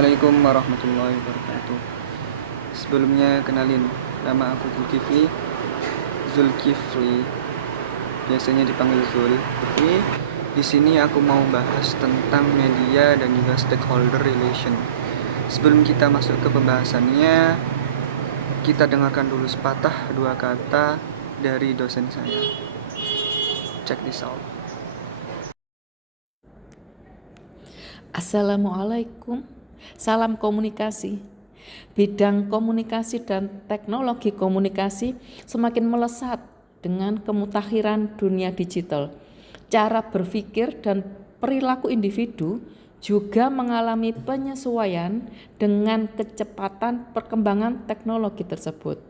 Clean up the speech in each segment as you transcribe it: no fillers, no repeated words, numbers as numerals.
Assalamualaikum warahmatullahi wabarakatuh. Sebelumnya kenalin, nama aku Zulkifli, biasanya dipanggil Zul. Tapi di sini aku mau bahas tentang media dan juga stakeholder relation. Sebelum kita masuk ke pembahasannya, kita dengarkan dulu sepatah dua kata dari dosen saya. Check this out. Assalamualaikum, salam komunikasi. Bidang komunikasi dan teknologi komunikasi semakin melesat dengan kemutakhiran dunia digital. Cara berpikir dan perilaku individu juga mengalami penyesuaian dengan kecepatan perkembangan teknologi tersebut.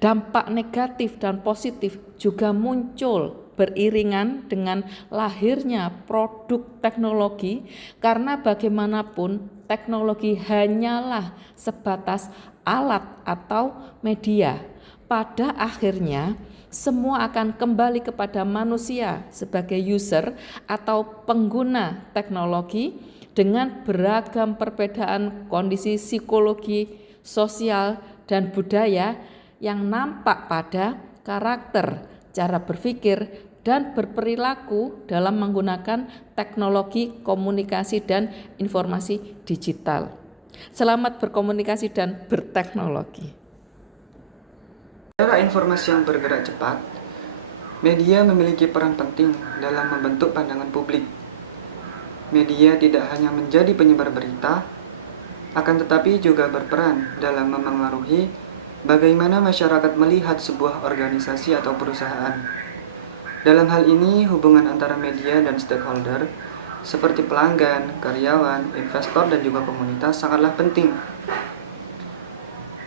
Dampak negatif dan positif juga muncul beriringan dengan lahirnya produk teknologi, karena bagaimanapun teknologi hanyalah sebatas alat atau media. Pada akhirnya semua akan kembali kepada manusia sebagai user atau pengguna teknologi dengan beragam perbedaan kondisi psikologi, sosial, dan budaya yang nampak pada karakter, cara berpikir, dan berperilaku dalam menggunakan teknologi komunikasi dan informasi digital. Selamat berkomunikasi dan berteknologi. Era informasi yang bergerak cepat, media memiliki peran penting dalam membentuk pandangan publik. Media tidak hanya menjadi penyebar berita, akan tetapi juga berperan dalam memengaruhi bagaimana masyarakat melihat sebuah organisasi atau perusahaan. Dalam hal ini, hubungan antara media dan stakeholder seperti pelanggan, karyawan, investor, dan juga komunitas sangatlah penting.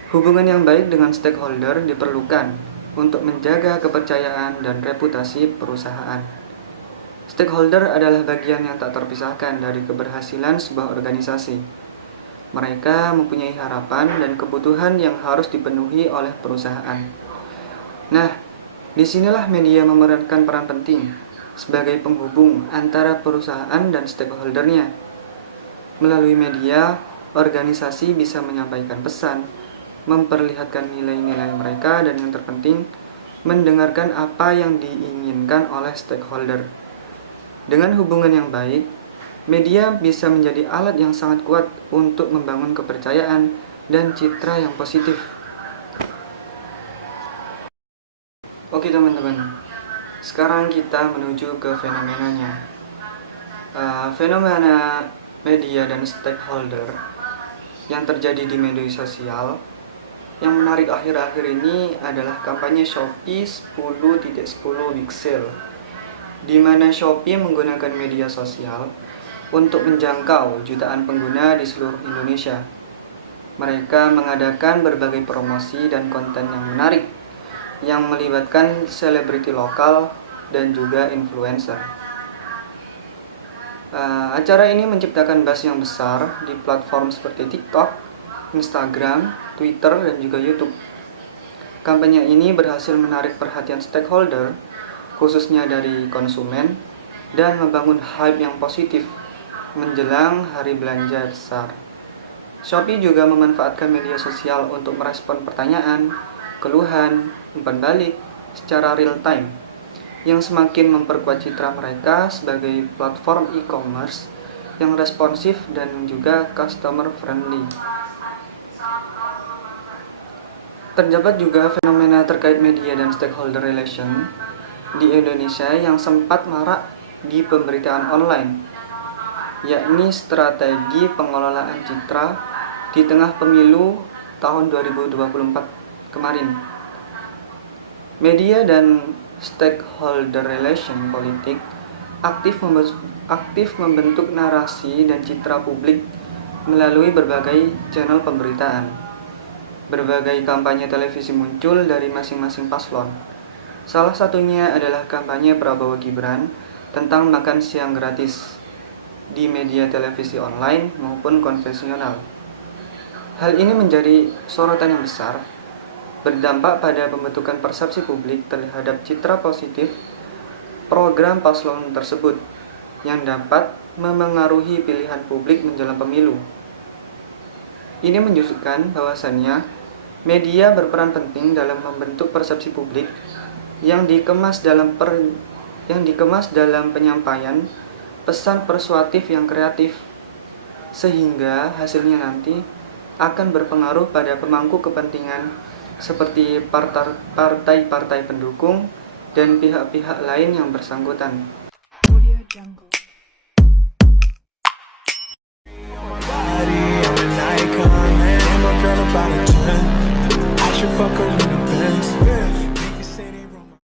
Hubungan yang baik dengan stakeholder diperlukan untuk menjaga kepercayaan dan reputasi perusahaan. Stakeholder adalah bagian yang tak terpisahkan dari keberhasilan sebuah organisasi. Mereka mempunyai harapan dan kebutuhan yang harus dipenuhi oleh perusahaan. Nah, disinilah media memerankan peran penting sebagai penghubung antara perusahaan dan stakeholdernya. Melalui media, organisasi bisa menyampaikan pesan, memperlihatkan nilai-nilai mereka, dan yang terpenting, mendengarkan apa yang diinginkan oleh stakeholder. Dengan hubungan yang baik, media bisa menjadi alat yang sangat kuat untuk membangun kepercayaan dan citra yang positif. Oke teman-teman, sekarang kita menuju ke fenomenanya. Fenomena media dan stakeholder yang terjadi di media sosial yang menarik akhir-akhir ini adalah kampanye Shopee 10.10 Big Sale, di mana Shopee menggunakan media sosial untuk menjangkau jutaan pengguna di seluruh Indonesia. Mereka mengadakan berbagai promosi dan konten yang menarik yang melibatkan selebriti lokal dan juga influencer. Acara ini menciptakan buzz yang besar di platform seperti TikTok, Instagram, Twitter, dan juga YouTube. Kampanye ini berhasil menarik perhatian stakeholder, khususnya dari konsumen, dan membangun hype yang positif menjelang hari belanja besar. Shopee juga memanfaatkan media sosial untuk merespon pertanyaan, keluhan, umpan balik secara real time, yang semakin memperkuat citra mereka sebagai platform e-commerce yang responsif dan juga customer friendly. Terdapat juga fenomena terkait media dan stakeholder relation di Indonesia yang sempat marak di pemberitaan online, yakni strategi pengelolaan citra di tengah pemilu tahun 2024 kemarin. Media dan stakeholder relation politik aktif membentuk narasi dan citra publik melalui berbagai channel pemberitaan. Berbagai kampanye televisi muncul dari masing-masing paslon. Salah satunya adalah kampanye Prabowo Gibran tentang makan siang gratis di media televisi online maupun konvensional. Hal ini menjadi sorotan yang besar, berdampak pada pembentukan persepsi publik terhadap citra positif program paslon tersebut yang dapat memengaruhi pilihan publik menjelang pemilu. Ini menunjukkan bahwasannya media berperan penting dalam membentuk persepsi publik yang dikemas dalam penyampaian pesan persuasif yang kreatif, sehingga hasilnya nanti akan berpengaruh pada pemangku kepentingan seperti partai-partai pendukung dan pihak-pihak lain yang bersangkutan. Audio Jungle.